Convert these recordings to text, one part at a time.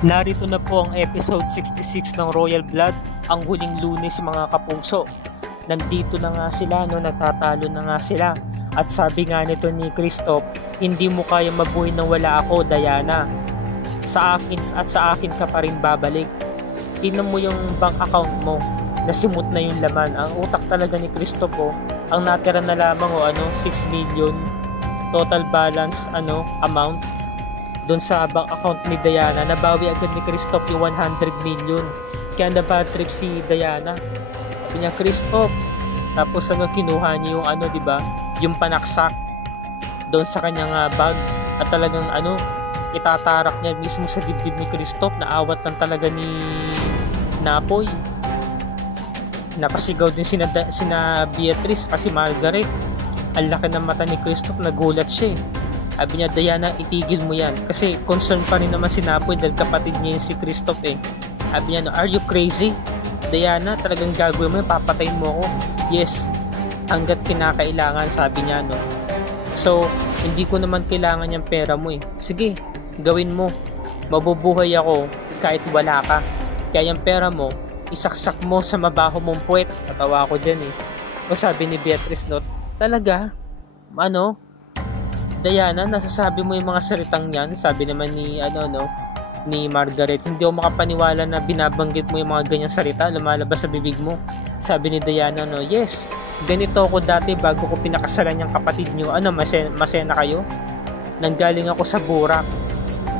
Narito na po ang episode 66 ng Royal Blood, ang huling Lunes mga kapuso. Nandito na nga sila, natatalo na nga sila. At sabi nga nito ni Kristoff, hindi mo kaya mabuhay nang wala ako, Diana. Sa akin at sa akin ka pa rin babalik. Tingnan mo yung bank account mo, nasimot na yung laman. Ang utak talaga ni Kristoff, ang natira na lamang 6 million total balance amount doon sa bank account ni Diana. Nabawi agad ni Kristoff yung 100 million. Kaya na bad trip si Diana. Sabi niya, Kristoff. Tapos kinuha niya yung yung panaksak doon sa kanyang bag. At talagang itatarak niya mismo sa dibdib ni Kristoff. Naawat lang talaga ni Napoy. Napasigaw din sina Beatrice kasi Margaret. Ang laki ng mata ni Kristoff, nagulat siya. Sabi niya, Diana, itigil mo yan. Kasi concern pa rin naman si Napoy dahil kapatid niya si Kristoff Sabi niya, are you crazy? Diana, talagang gagawin mo, papatayin mo ako. Yes, hanggat kinakailangan, sabi niya, So, hindi ko naman kailangan yung pera mo Sige, gawin mo. Mabubuhay ako kahit wala ka. Kaya yung pera mo, isaksak mo sa mabaho mong puwet. Natawa ako dyan O sabi ni Beatrice, talaga? Diana, nasasabi mo yung mga salitang yan? Sabi naman ni ni Margaret, hindi ako makapaniwala na binabanggit mo yung mga ganyang salita lumalabas sa bibig mo. Sabi ni Diana, yes, ganito ako dati bago ko pinakasalan yung kapatid nyo. Masena kayo? Nanggaling ako sa Burak,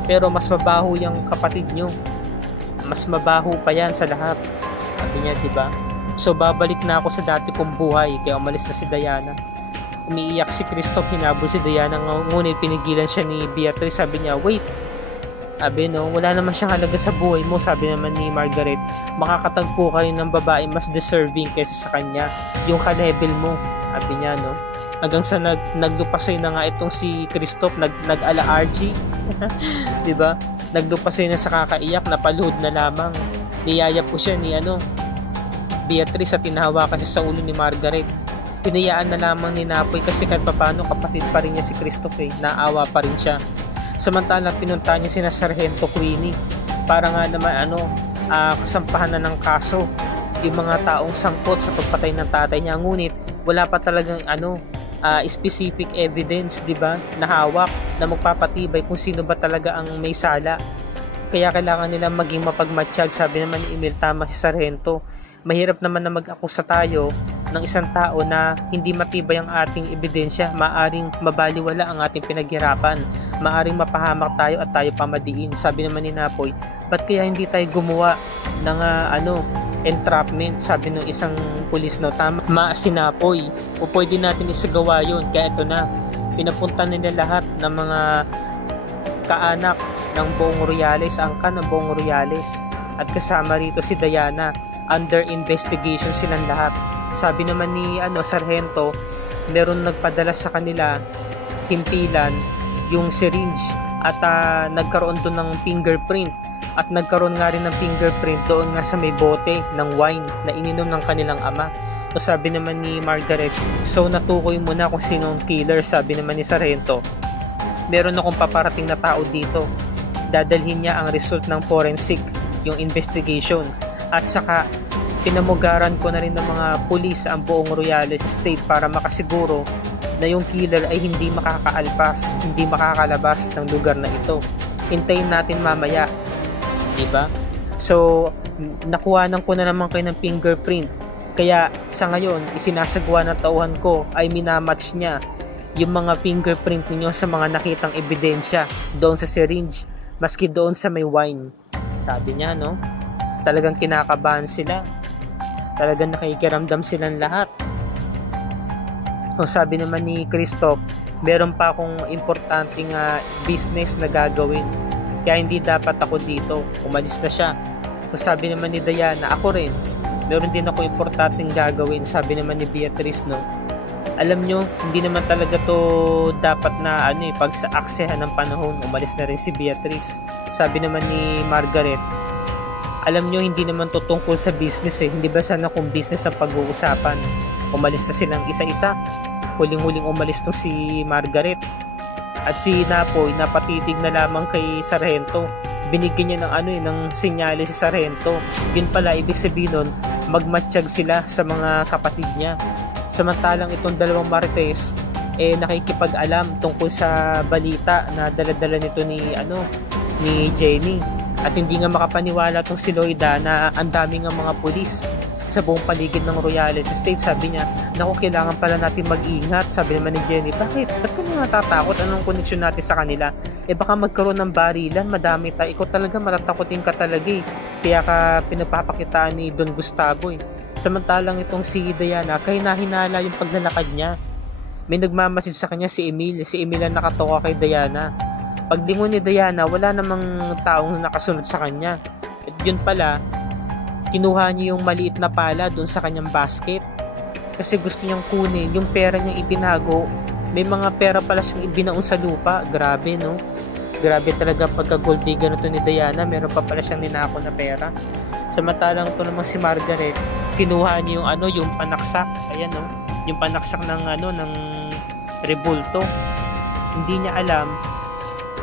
pero mas mabaho yung kapatid nyo. Mas mabaho pa yan sa lahat. Sabi niya, diba? So babalik na ako sa dati kong buhay. Kaya umalis na si Diana. Umiiyak si Kristoff, hinabol si Diana, ngunit pinigilan siya ni Beatrice. Sabi niya, wait. Sabi wala naman siyang halaga sa buhay mo. Sabi naman ni Margaret, makakatagpo kayo ng babae mas deserving kaysa sa kanya, yung ka-level mo. Sabi niya, hanggang sa naglupasay na nga itong si Kristoff, nag-ala-RG. Diba? Naglupasay na sa kakaiyak, napaluhod na lamang. Niyaya po siya ni Beatrice at tinahawakan siya sa ulo ni Margaret. Pinayaan na lamang ni Napoy kasi kahit papano kapatid pa rin niya si Kristoff naawa pa rin siya. Samantala pinunta niya sina Sargento Queenie para nga naman kasampahan na ng kaso yung mga taong sangkot sa pagpatay ng tatay niya, ngunit wala pa talagang specific evidence, diba, na hawak na magpapatibay kung sino ba talaga ang may sala. Kaya kailangan nila maging mapagmatsyag. Sabi naman ni Emil, tama si Sargento. Mahirap naman na mag-akusa tayo ng isang tao na hindi matibay ang ating ebidensya. Maaring mabaliwala ang ating pinaghirapan. Maaring mapahamak tayo at tayo pamadiin. Sabi naman ni Napoy, ba't kaya hindi tayo gumawa ng entrapment? Sabi ng isang pulis, tama si Napoy. O pwede natin isagawa yun. Kaya ito na, pinapunta nila lahat ng mga kaanak ng buong Royales, angkan ng buong Royales. At kasama rito si Diana. Under investigation silang lahat. Sabi naman ni Sargento, meron nagpadala sa kanila himpilan yung syringe at nagkaroon doon ng fingerprint at nagkaroon nga rin ng fingerprint doon nga sa may bote ng wine na ininom ng kanilang ama. So sabi naman ni Margaret, so natukoy mo na kung sino ang killer. Sabi naman ni Sargento, meron akong paparating na tao dito. Dadalhin niya ang result ng forensic, yung investigation. At saka pinamugaran ko na rin ng mga pulis ang buong Royales State para makasiguro na yung killer ay hindi makakaalpas, hindi makakalabas ng lugar na ito. Hintayin natin mamaya, diba? So nakuhanan ko na naman kayo ng fingerprint. Kaya sa ngayon isinasagawa na tauhan ko ay minamatch niya yung mga fingerprint niyo sa mga nakitang ebidensya doon sa syringe, maski doon sa may wine. Sabi niya, talagang kinakabahan sila. Talagang nakikiramdam silang lahat. Sabi naman ni Kristoff, meron pa akong importanteng business na gagawin. Kaya hindi dapat ako dito. Umalis na siya. Sabi naman ni Diana, ako rin. Meron din ako importanteng gagawin. Sabi naman ni Beatrice, alam nyo, hindi naman talaga to dapat na pagsaaksehan ng panahon. Umalis na rin si Beatrice. Sabi naman ni Margaret, alam nyo, hindi naman to tungkol sa business Hindi ba sana kung business ang pag-uusapan? Umalis na silang isa-isa. Huling-huling umalis to si Margaret. At si Napoy napatitig na lamang kay Sargento. binigyan niya ng ng senyales si Sargento. Yun pala, ibig sabihin nun, magmatsyag sila sa mga kapatid niya. Samantalang itong dalawang Marites nakikipag-alam tungkol sa balita na dala-dala nito ni Jenny. At hindi nga makapaniwala tong si Loida na ang dami nga mga pulis sa buong paligid ng Royales Estate. Sabi niya, naku, kailangan pala natin mag-ingat. Sabi naman ni Jenny, bakit? Ba't ka naman natatakot? Anong koneksyon natin sa kanila? Baka magkaroon ng barilan, madami tayo. Ikaw talaga, matatakotin ka talaga eh. Kaya ka pinapapakitaan ni Don Gustavo eh. Samantalang itong si Diana, kahina-hinala yung paglalakad niya. May nagmamasid sa kanya si Emil. Si Emil ang nakatoka kay Diana. Paglingon ni Diana, wala namang taong nakasunod sa kanya. At yun pala, kinuha niya yung maliit na pala doon sa kanyang basket. Kasi gusto niyang kunin yung pera niyang itinago. May mga pera pala siyang ibinaon sa lupa. Grabe, no? Grabe talaga pagka gold digger na to ni Diana. Meron pa pala siyang ninako na pera. Samantalang ito namang si Margaret, kinuha niya yung panaksak. Ayan, no? Yung panaksak ng rebulto. Hindi niya alam,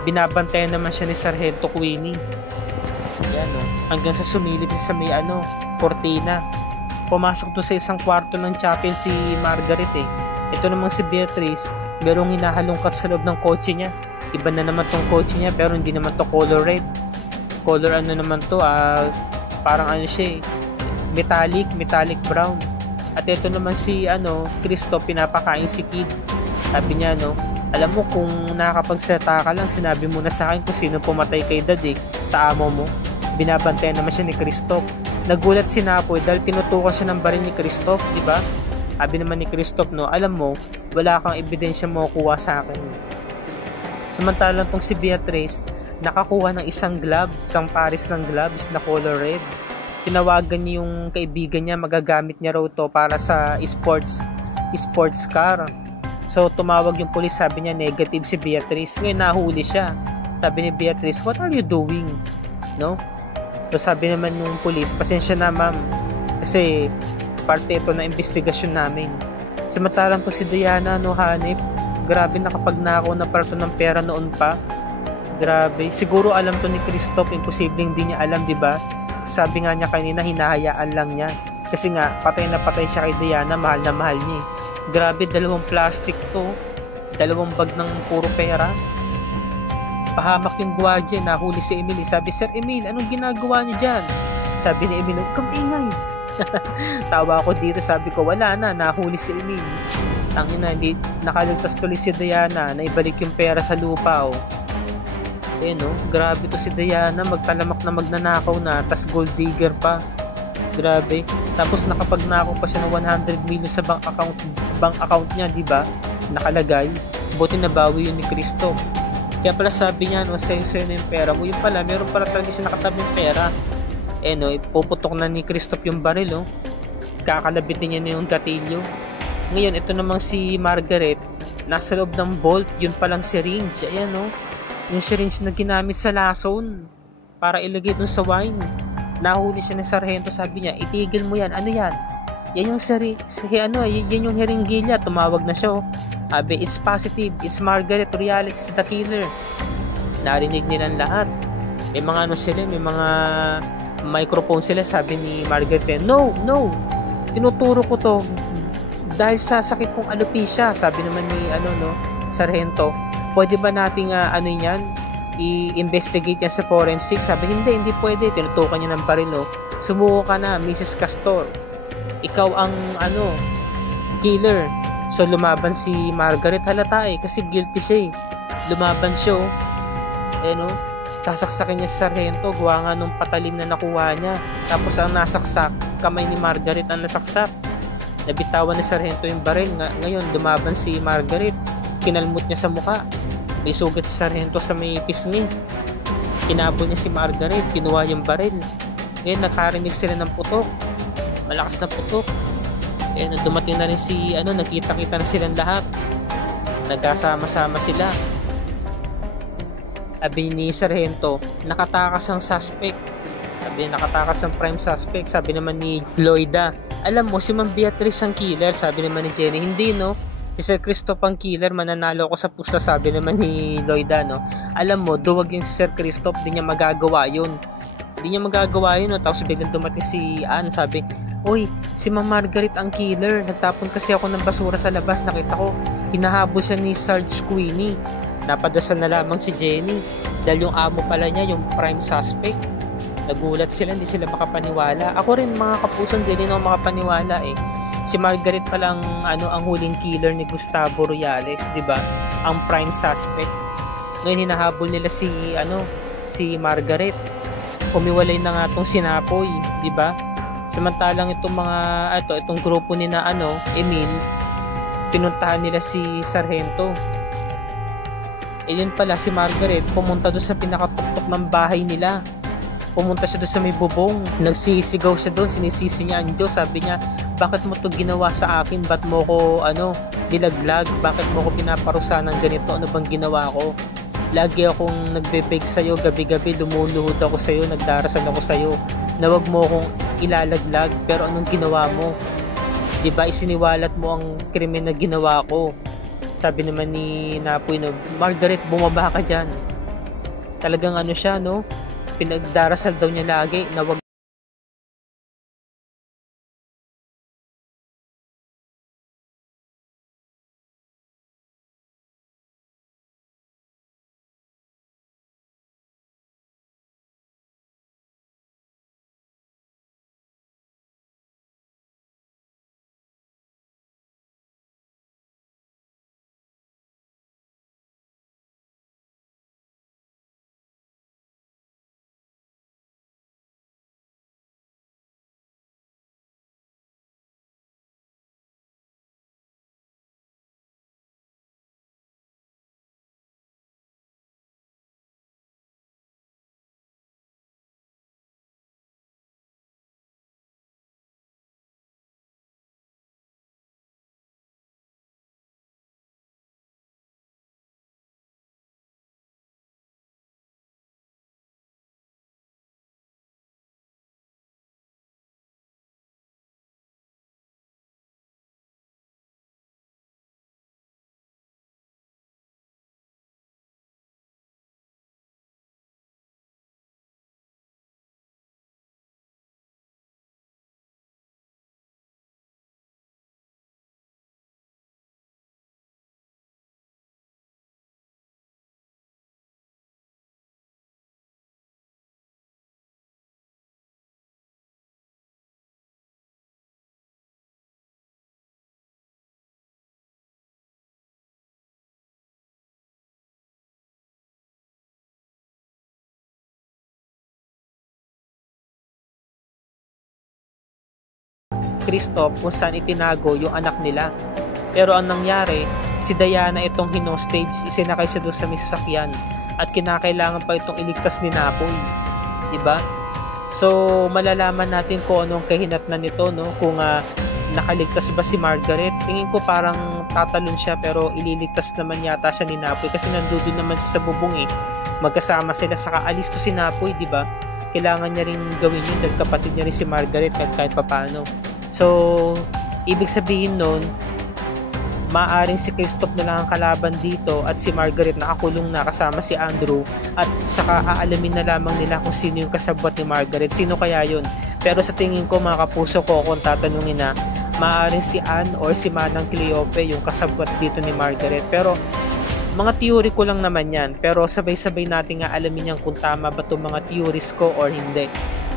binabantayan naman siya ni Sargento Queenie. Ayan, no? Hanggang sa sumilip sa may kortina. Pumasok to sa isang kwarto ng chapel si Margaret eh. Ito namang si Beatrice, merong hinahalongkat sa loob ng kotse niya. Iba na naman tong kotse niya, pero hindi naman to color red. Color naman to, parang siya eh, metallic brown. At ito naman si Cristo, pinapakain si Kid. Sabi niya, alam mo, kung nakakapagsalita ka lang, sinabi mo na sa akin kung sino pumatay kay Dad sa amo mo. Binabantayan naman siya ni Christoph. Nagulat si Napoy dahil tinutukan siya ng baril ni Christoph, di ba? Sabi naman ni Christoph, alam mo, wala kang ebidensya mo kuha sa akin. Samantalang tong si Beatrice, nakakuha ng isang pares ng gloves na color red. Tinawagan niya yung kaibigan niya, magagamit niya raw to para sa sports car. So tumawag yung pulis, sabi niya negative si Beatrice. Ngayon nahuli siya. Sabi ni Beatrice, what are you doing? No? So sabi naman ng pulis, pasensya na ma'am, kasi parte ito na investigasyon namin. Samantalang to si Diana, hanip, grabe, nakapagnakaw na parto ng pera noon pa. Grabe, siguro alam to ni Christoph, imposibleng di niya alam, di ba? Sabi nga niya kanina, hinahayaan lang niya. Kasi nga, patay na patay siya kay Diana, mahal na mahal niya. Grabe, 2 plastic to, 2 bag ng puro pera. Pahamak yung gwardiya, nahuli si Emil. Sabi, Sir Emil, anong ginagawa niyo dyan? Sabi ni Emil, huwag kang ingay. Tawa ako dito, sabi ko, wala na, nahuli si Emil. Tangina, hindi nakaligtas tuloy si Diana na ibalik yung pera sa lupa. Grabe to si Diana, magtalamak na magnanakaw na, tas gold digger pa. Grabe. Tapos nakapagnakaw pa siya ng 100 million sa bank account niya, di ba? Nakalagay. Buti nabawi yun ni Cristo. Kaya pala sabi niya, sa'yo na yung pera mo. Yung pala, meron pala talaga siya nakatabing pera. Ipuputok na ni Christoph yung baril, kakalabitin niya na yung gatilyo. Ngayon, ito namang si Margaret, nasa loob ng bolt, yun palang syringe. Ayan, yung syringe na ginamit sa lason para ilagay dun sa wine. Nahuli siya ng Sargento, sabi niya, itigil mo yan. Ano yan? Yan yung yan yung hiringgilya. Tumawag na siya, Sabi, it's positive, it's Margaret Royales is the killer. Narinig nilang lahat. May mga may mga microphone sila. Sabi ni Margaret, no, tinuturo ko to dahil sa sakit kong alopecia. Sabi naman ni Sargento, pwede ba nating yan, i-investigate yan sa forensic? Sabi, hindi pwede. Tinutukan niya ng baril, Sumuko ka na, Mrs. Castor. Ikaw ang killer. So lumaban si Margaret, halata kasi guilty siya Lumaban siya sasaksakin niya si Sargento, gawa nga nung patalim na nakuha niya. Tapos ang nasaksak, kamay ni Margaret ang nasaksak. Nabitawan ni Sargento yung baril. Ngayon lumaban si Margaret, kinalmot niya sa muka. May sugat si Sargento sa may pisngi. Kinabo niya si Margaret, kinuha yung baril. Ngayon nakarinig sila ng putok, malakas na putok. Dumating na rin si nagkita-kita na silang lahat, nagkasama-sama sila. Sabi ni Sargento, nakatakas ang suspect. Sabi, nakatakas ang prime suspect. Sabi naman ni Loida, alam mo si Ma'am Beatrice ang killer. Sabi naman ni Jenny, hindi Si Sir Christoph ang killer, mananalo ako sa pusa, sabi naman ni Lloyda, no? Alam mo, duwag yung si Sir Christoph, di niya magagawa yun. Di niya magagawa yun, no? Tapos biglang dumating si Anne, sabi, "Uy, si Ma'am Margaret ang killer. Nagtapon kasi ako ng basura sa labas, nakita ko, hinahabol siya ni Sarge Queenie." Napadasal na lamang si Jenny, dahil yung amo pala niya, yung prime suspect. Nagulat sila, hindi sila makapaniwala. Ako rin, mga kapuso, hindi rin ako makapaniwala eh. Si Margaret palang ang huling killer ni Gustavo Royales, 'di ba? Ang prime suspect. Ngayon hinahabol nila si Margaret. Humiwalay na nga tong sinapoy, 'di ba? Samantalang itong grupo ni na Emil, pinuntahan nila si Sargento. Yun pala si Margaret, pumunta doon sa pinakatuktok ng bahay nila. Pumunta siya doon sa may bubong, nagsisigaw siya doon, sinisisi niya ang Diyos, sabi niya, "Bakit mo to ginawa sa akin? Ba't mo ko nilaglag? Bakit mo ko pinaparusa ng ganito? Ano bang ginawa ko? Lagi akong nagbe-beg sa'yo, gabi-gabi lumuluhod ako sa'yo, nagdarasal ako sa'yo, na wag mo akong ilalaglag, pero anong ginawa mo? Diba isiniwalat mo ang krimen na ginawa ko?" Sabi naman ni Napoy, "Margaret, bumaba ka dyan." Talagang siya, no? Pinagdarasal daw niya lagi na wag Christoph kung saan itinago yung anak nila. Pero ang nangyari, si Diana itong hinostage, isinakay siya doon sa may sasakyan at kinakailangan pa itong iligtas ni Napoy. Diba? So, malalaman natin kung anong kahinatnan nito, no? Kung nakaligtas ba si Margaret. Tingin ko parang tatalon siya, pero ililigtas naman yata siya ni Napoy kasi nandoon naman siya sa bubong eh. Magkasama sila, saka alis to si Napoy, diba? Kailangan niya rin gawin yun dahil kapatid niya rin si Margaret kahit papano. So, ibig sabihin nun, maaaring si Christoph na lang ang kalaban dito at si Margaret nakakulong na kasama si Andrew, at saka aalamin na lamang nila kung sino yung kasabwat ni Margaret. Sino kaya yun? Pero sa tingin ko, mga kapuso ko, kung tatanungin na, maaaring si Anne or si Manang Cleope yung kasabwat dito ni Margaret. Pero mga theory ko lang naman yan, pero sabay-sabay natin nga alamin yan kung tama ba itong mga theories ko or hindi.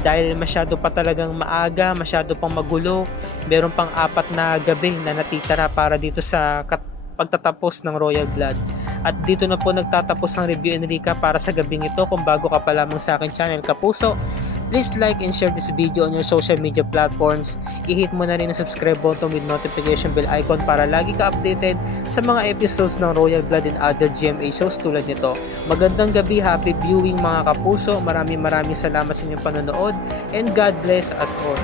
Dahil masyado pa talagang maaga, masyado pang magulo, meron pang 4 na gabi na natitira para dito sa pagtatapos ng Royal Blood. At dito na po nagtatapos ang review Enrica para sa gabing ito. Kung bago ka pa lamang sa akin channel Kapuso, please like and share this video on your social media platforms. I-hit mo na rin ang subscribe button with notification bell icon para lagi ka updated sa mga episodes ng Royal Blood and other GMA shows tulad nito. Magandang gabi, happy viewing mga kapuso. Maraming salamat sa inyong panonood and God bless us all.